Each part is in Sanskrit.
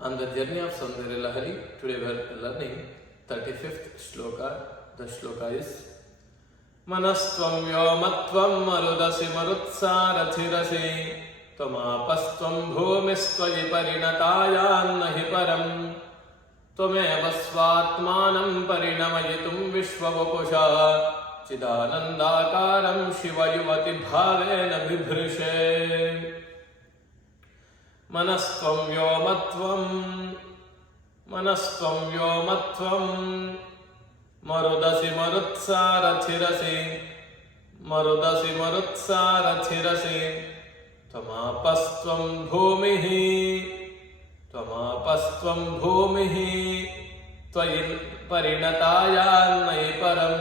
On the journey of Saundarya Lahari, today we are learning 35th shloka. The shloka is Manastvam Vyomatvam Marudasi Marutsarathirasi Tvamapastvam Bhumistvayi Parinatayan Nahi Param Tvameva Svatmanam Parinamayitum Vishwavapusha Chidanandakaram Shivayuvati Bhavena Bibhrishe Manastvam Vyomatvam Marudasi Marutsarathirasi Tvamapastvam Bhumihi Tvayi Parinatayan Nahi Param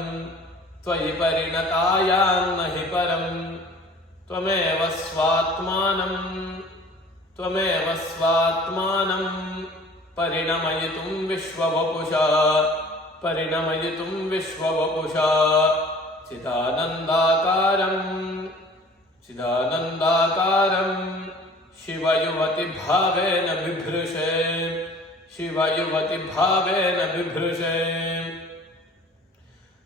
Tvameva Svatmanam Parinamayutum Vishwavapusha Chidanandakaram Shivayuvati Bhavena Bibhrishe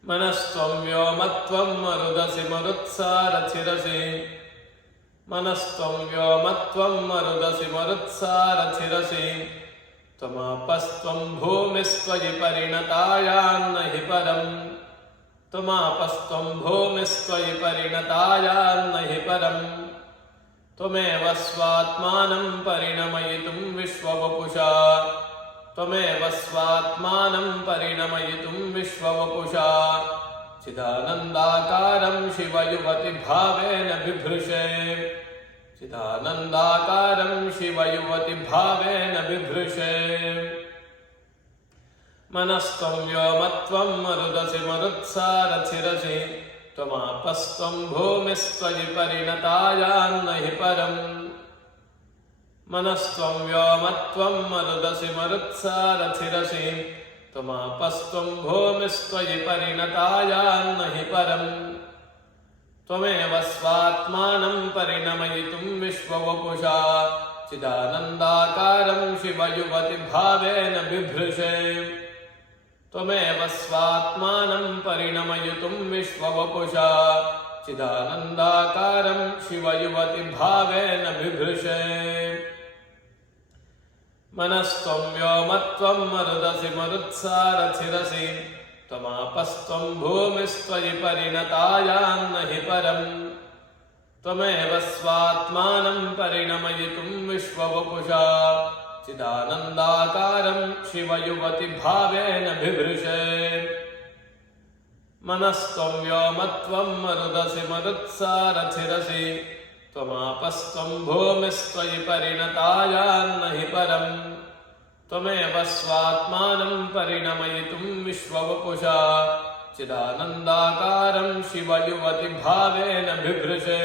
Manastvam Vyomatvam Marudasi Marutsarathirasi Tvamapastvam Bhumistvayi Parinatayan Nahi Param Tvameva Svatmanam Parinamayutum Vishwavapusha Chidanandakaram Shivayuvati Bhavena Bibhrishe Manastvam Vyomatvam Marudasi Marutsarathirasi Tvamapastvam Bhumistvayi Parinatayan Nahi Param Manastvam Vyomatvam Marudasi Marutsarathirasi Tvamapastvam Bhumistvayi Parinatayan Nahi Param Tvameva Svatmanam Parinamayutum Vishwavapusha Chidanandakaram Shivayuvati Bhavena Bibhrishe Tvameva Svatmanam Parinamayutum Vishwavapusha Chidanandakaram Shivayuvati Bhavena Bibhrishe Manastvam Vyomatvam Marudasi Marutsarathirasi Tvamapastvam Bhumistvayi Parinatayan Nahi Param Tvameva Svatmanam Parinamayutum Vishwavapusha Chidanandakaram Shivayuvati Bhavena Bibhrishe Manastvam Vyomatvam Marudasi Marutsarathirasi Tvamapastvam Bhumistvayi Parinatayan Nahi Param Tvameva Svatmanam Parinamayutum Vishwavapusha Chidanandakaram Shivayuvati Bhavena Bibhrishe